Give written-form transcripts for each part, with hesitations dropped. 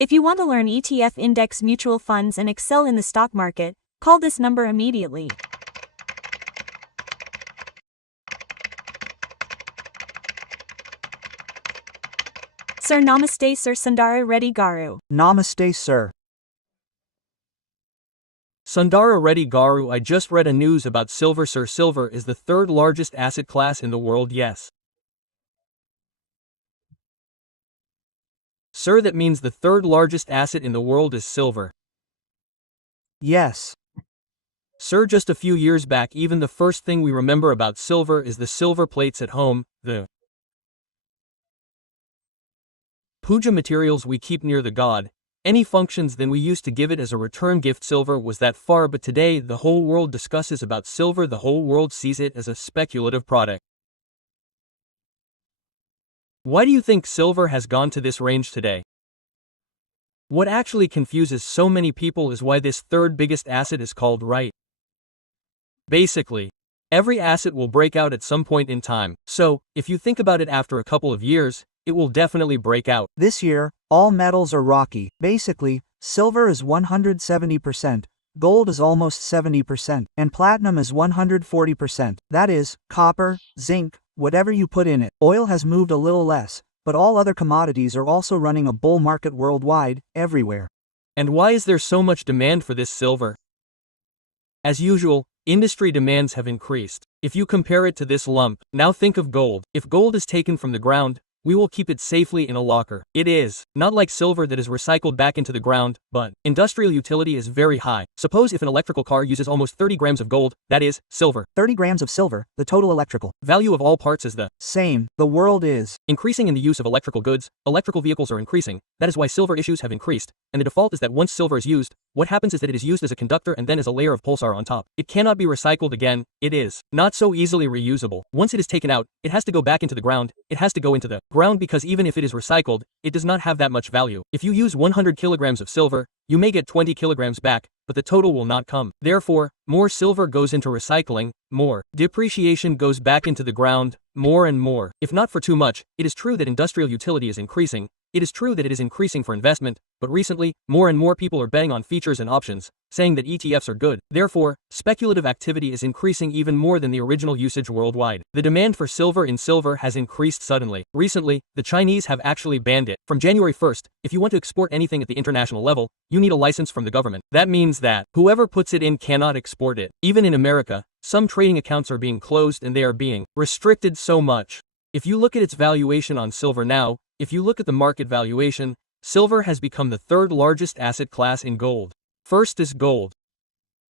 If you want to learn ETF index mutual funds and excel in the stock market, call this number immediately. Sir, Namaste, Sir Sundara Reddy Garu. Namaste, sir. Sundara Reddy Garu, I just read a news about silver. Sir, silver is the third largest asset class in the world. Yes. Sir, that means the third largest asset in the world is silver. Yes. Sir, just a few years back, even the first thing we remember about silver is the silver plates at home, the puja materials we keep near the god. Any functions then we used to give it as a return gift. Silver was that far, but today the whole world discusses about silver. The whole world sees it as a speculative product. Why do you think silver has gone to this range today? What actually confuses so many people is why this third biggest asset is called right. Basically, every asset will break out at some point in time, so if you think about it, after a couple of years, it will definitely break out. This year, all metals are rocky. Basically, silver is 170%, gold is almost 70%, and platinum is 140%. That is, copper, zinc, whatever you put in it. Oil has moved a little less, but all other commodities are also running a bull market worldwide, everywhere. And why is there so much demand for this silver? As usual, industry demands have increased. If you compare it to this lump, now think of gold. If gold is taken from the ground, we will keep it safely in a locker. It is not like silver that is recycled back into the ground, but industrial utility is very high. Suppose if an electrical car uses almost 30 grams of gold, that is, silver. 30 grams of silver, the total electrical value of all parts is the same. The world is increasing in the use of electrical goods. Electrical vehicles are increasing. That is why silver issues have increased. And the default is that once silver is used, what happens is that it is used as a conductor and then as a layer of pulsar on top. It cannot be recycled again. It is not so easily reusable. Once it is taken out, it has to go back into the ground. It has to go into the ground because even if it is recycled, it does not have that much value. If you use 100 kilograms of silver, you may get 20 kilograms back, but the total will not come. Therefore, more silver goes into recycling, more depreciation goes back into the ground, more and more. If not for too much, it is true that industrial utility is increasing. It is true that it is increasing for investment, but recently, more and more people are betting on features and options, saying that ETFs are good. Therefore, speculative activity is increasing even more than the original usage worldwide. The demand for silver in silver has increased suddenly. Recently, the Chinese have actually banned it. From January 1st, if you want to export anything at the international level, you need a license from the government. That means that whoever puts it in cannot export it. Even in America, some trading accounts are being closed and they are being restricted so much. If you look at its valuation on silver now, if you look at the market valuation, silver has become the third largest asset class in gold. First is gold.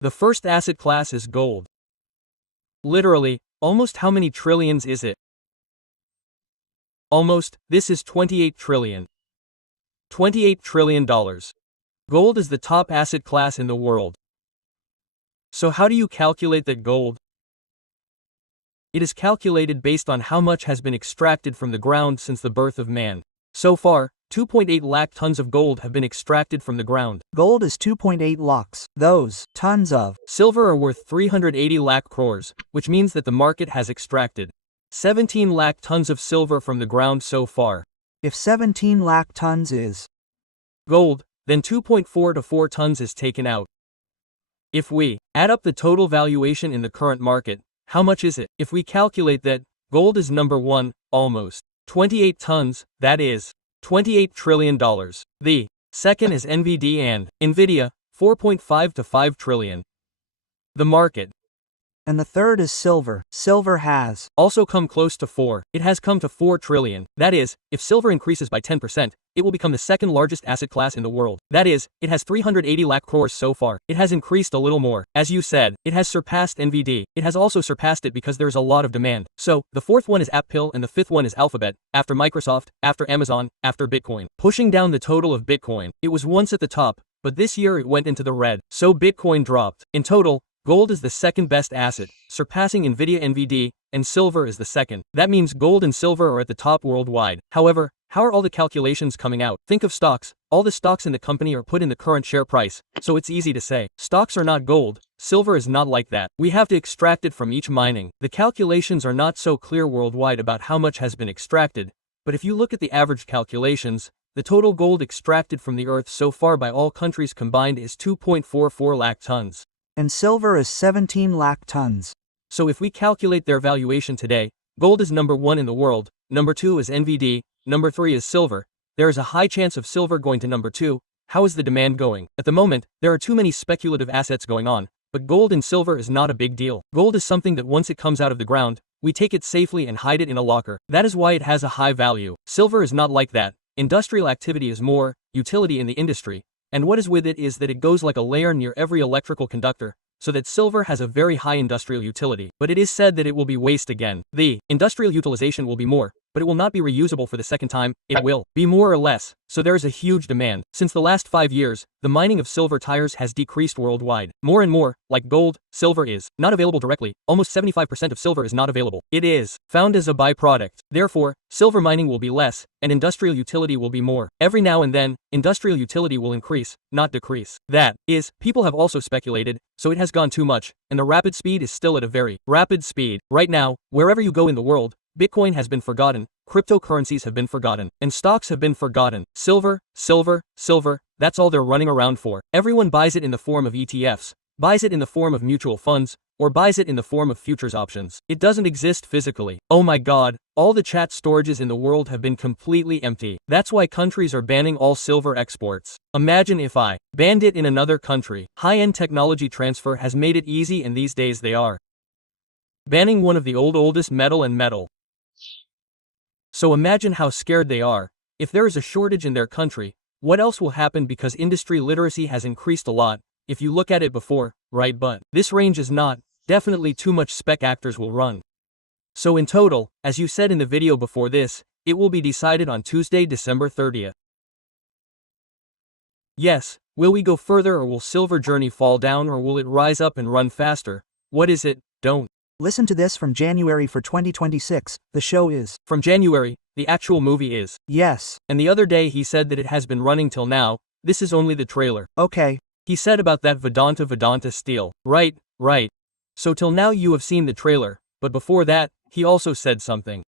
The first asset class is gold. Literally, almost how many trillions is it? Almost, this is 28 trillion. $28 trillion. Gold is the top asset class in the world. So how do you calculate that gold? It is calculated based on how much has been extracted from the ground since the birth of man. So far, 2.8 lakh tons of gold have been extracted from the ground. Gold is 2.8 lakhs. Those tons of silver are worth 380 lakh crores, which means that the market has extracted 17 lakh tons of silver from the ground so far. If 17 lakh tons is gold, then 2.4 to 4 tons is taken out. If we add up the total valuation in the current market, how much is it? If we calculate that gold is number 1, almost 28 tons, that is $28 trillion. The second is NVD and Nvidia, 4.5 to 5 trillion. The market. And the third is silver. Silver has also come close to 4. It has come to 4 trillion. That is, if silver increases by 10%, it will become the second largest asset class in the world. That is, it has 380 lakh crores so far. It has increased a little more. As you said, it has surpassed NVD. It has also surpassed it because there is a lot of demand. So, the fourth one is Apple and the fifth one is Alphabet, after Microsoft, after Amazon, after Bitcoin. Pushing down the total of Bitcoin. It was once at the top, but this year it went into the red. So Bitcoin dropped. In total, gold is the second best asset, surpassing Nvidia NVD, and silver is the second. That means gold and silver are at the top worldwide. However, how are all the calculations coming out? Think of stocks. All the stocks in the company are put in the current share price, so it's easy to say. Stocks are not gold, silver is not like that. We have to extract it from each mining. The calculations are not so clear worldwide about how much has been extracted, but if you look at the average calculations, the total gold extracted from the earth so far by all countries combined is 2.44 lakh tons. And silver is 17 lakh tons. So if we calculate their valuation today, gold is number 1 in the world, number 2 is NVD, number 3 is silver. There is a high chance of silver going to number 2. How is the demand going? At the moment, there are too many speculative assets going on, but gold and silver is not a big deal. Gold is something that once it comes out of the ground, we take it safely and hide it in a locker. That is why it has a high value. Silver is not like that. Industrial activity is more utility in the industry, and what is with it is that it goes like a layer near every electrical conductor, so that silver has a very high industrial utility. But it is said that it will be waste again. The industrial utilization will be more, but it will not be reusable for the second time. It will be more or less, so there is a huge demand. Since the last 5 years, the mining of silver tires has decreased worldwide. More and more, like gold, silver is not available directly. Almost 75% of silver is not available. It is found as a byproduct. Therefore, silver mining will be less, and industrial utility will be more. Every now and then, industrial utility will increase, not decrease. That is, people have also speculated, so it has gone too much, and the rapid speed is still at a very rapid speed. Right now, wherever you go in the world, Bitcoin has been forgotten, cryptocurrencies have been forgotten, and stocks have been forgotten. Silver, silver, silver, that's all they're running around for. Everyone buys it in the form of ETFs, buys it in the form of mutual funds, or buys it in the form of futures options. It doesn't exist physically. Oh my god, all the chat storages in the world have been completely empty. That's why countries are banning all silver exports. Imagine if I banned it in another country. High-end technology transfer has made it easy, and these days they are banning one of the oldest metal and metal. So imagine how scared they are. If there is a shortage in their country, what else will happen, because industry literacy has increased a lot, if you look at it before, right? But this range is not, definitely too much spec actors will run. So in total, as you said in the video before this, it will be decided on Tuesday, December 30th. Yes, will we go further, or will silver journey fall down, or will it rise up and run faster? What is it? Don't Listen to this from January for 2026, the show is. From January, the actual movie is. Yes. And the other day he said that it has been running till now. This is only the trailer. Okay. He said about that Vedanta Steel. Right. So till now you have seen the trailer, but before that, he also said something.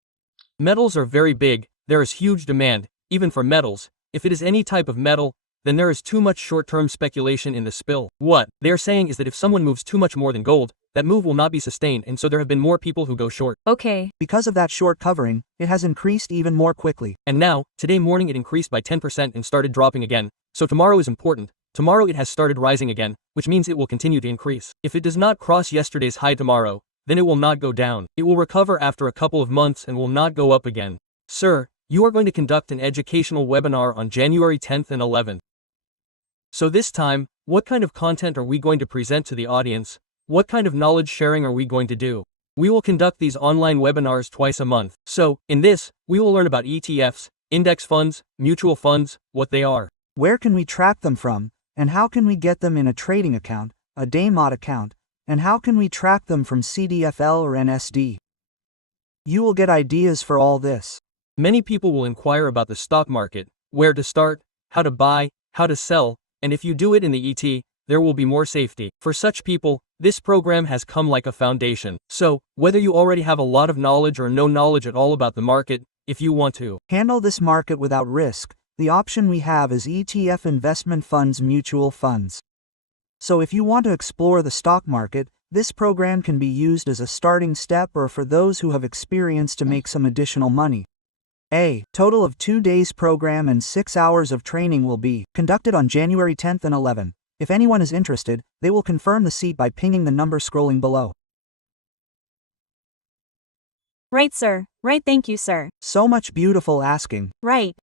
Metals are very big, there is huge demand, even for metals. If it is any type of metal, then there is too much short-term speculation in the spill. What they are saying is that if someone moves too much more than gold, that move will not be sustained, and so there have been more people who go short. Okay. Because of that short covering, it has increased even more quickly. And now, today morning it increased by 10% and started dropping again. So tomorrow is important. Tomorrow it has started rising again, which means it will continue to increase. If it does not cross yesterday's high tomorrow, then it will not go down. It will recover after a couple of months and will not go up again. Sir, you are going to conduct an educational webinar on January 10th and 11th. So this time, what kind of content are we going to present to the audience? What kind of knowledge sharing are we going to do? We will conduct these online webinars twice a month. So, in this, we will learn about ETFs, index funds, mutual funds, what they are. Where can we track them from, and how can we get them in a trading account, a Daymod account, and how can we track them from CDFL or NSD? You will get ideas for all this. Many people will inquire about the stock market, where to start, how to buy, how to sell, and if you do it in the ET, there will be more safety. For such people, this program has come like a foundation. So, whether you already have a lot of knowledge or no knowledge at all about the market, if you want to handle this market without risk, the option we have is ETF investment funds, mutual funds. So if you want to explore the stock market, this program can be used as a starting step or for those who have experience to make some additional money. A total of 2 days program and 6 hours of training will be conducted on January 10th and 11th. If anyone is interested, they will confirm the seat by pinging the number scrolling below. Right, sir. Right, thank you, sir. So much beautiful asking. Right.